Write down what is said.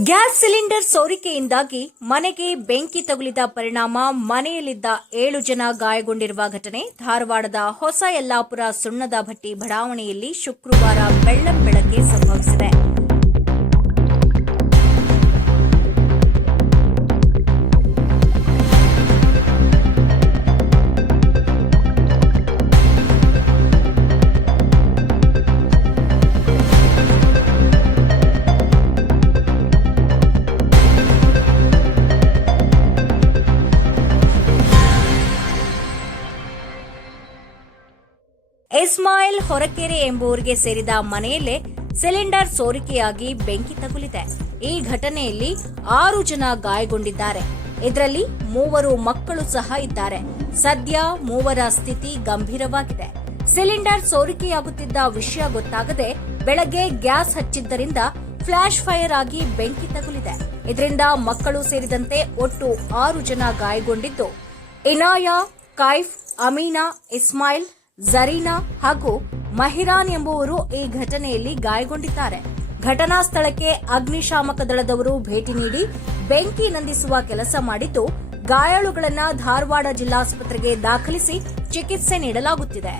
Gas cylinder ಸೋರಿಕೆಯಿಂದಾಗಿ ಮನೆಗೆ ಬೆಂಕಿ ತಗುಲಿದ ಪರಿಣಾಮ ಮನೆಯಲ್ಲಿದ್ದ 7 ಜನ ಗಾಯಗೊಂಡಿರುವ ಘಟನೆ ಧಾರವಾಡದ ಹೊಸ ಯಲ್ಲಾಪುರ ಸುಣ್ಣದ ಭಟ್ಟಿ ಬಡಾವಣೆಯಲ್ಲಿ ಶುಕ್ರವಾರ ಬೆಳ್ಳಂಬೆಳಗ್ಗೆ ಸಂಭವಿಸಿದೆ. ಇಸ್ಮಾಯಿಲ್ ಹೊರಕೆರೆ ಎಂಬುವರಿಗೆ ಸೇರಿದ ಮನೆಯಲ್ಲೇ ಸಿಲಿಂಡರ್ ಸೋರಿಕೆಯಾಗಿ ಬೆಂಕಿ ತಗುಲಿದೆ. ಈ ಘಟನೆಯಲ್ಲಿ 6 ಜನ ಗಾಯಗೊಂಡಿದ್ದಾರೆ. ಇದರಲ್ಲಿ 3 ಮಕ್ಕಳು ಸಹ ಇದ್ದಾರೆ. ಸದ್ಯ 3ರ ಸ್ಥಿತಿ ಗಂಭೀರವಾಗಿದೆ. ಸಿಲಿಂಡರ್ ಸೋರಿಕೆಯಾಗುತ್ತಿದ್ದ ವಿಷಯ ಗೊತ್ತಾಗದೆ ಬೆಳಗ್ಗೆ ಗ್ಯಾಸ್ ಹಚ್ಚಿದ್ದರಿಂದ ಫ್ಲಾಶ್ ಫೈರ್ ಆಗಿ ಬೆಂಕಿ ತಗುಲಿದೆ. ಇದರಿಂದ ಮಕ್ಕಳು ಸೇರಿದಂತೆ ಒಟ್ಟು 6 ಜನ ಗಾಯಗೊಂಡಿದ್ದು, ಇನಾಯಾ, ಕೈಫ್, ಅಮೀನಾ, ಇಸ್ಮಾಯಿಲ್, ಜರೀನಾ ಹಾಗೂ ಮಹಿರಾನ್ ಎಂಬುವರು ಈ ಘಟನೆಯಲ್ಲಿ ಗಾಯಗೊಂಡಿದ್ದಾರೆ. ಘಟನಾ ಸ್ಥಳಕ್ಕೆ ಅಗ್ನಿಶಾಮಕ ದಳದವರು ಭೇಟಿ ನೀಡಿ ಬೆಂಕಿ ನಂದಿಸುವ ಕೆಲಸ ಮಾಡಿದ್ದು, ಗಾಯಾಳುಗಳನ್ನು ಧಾರವಾಡ ಜಿಲ್ಲಾಸ್ಪತ್ರೆಗೆ ದಾಖಲಿಸಿ ಚಿಕಿತ್ಸೆ ನೀಡಲಾಗುತ್ತಿದೆ.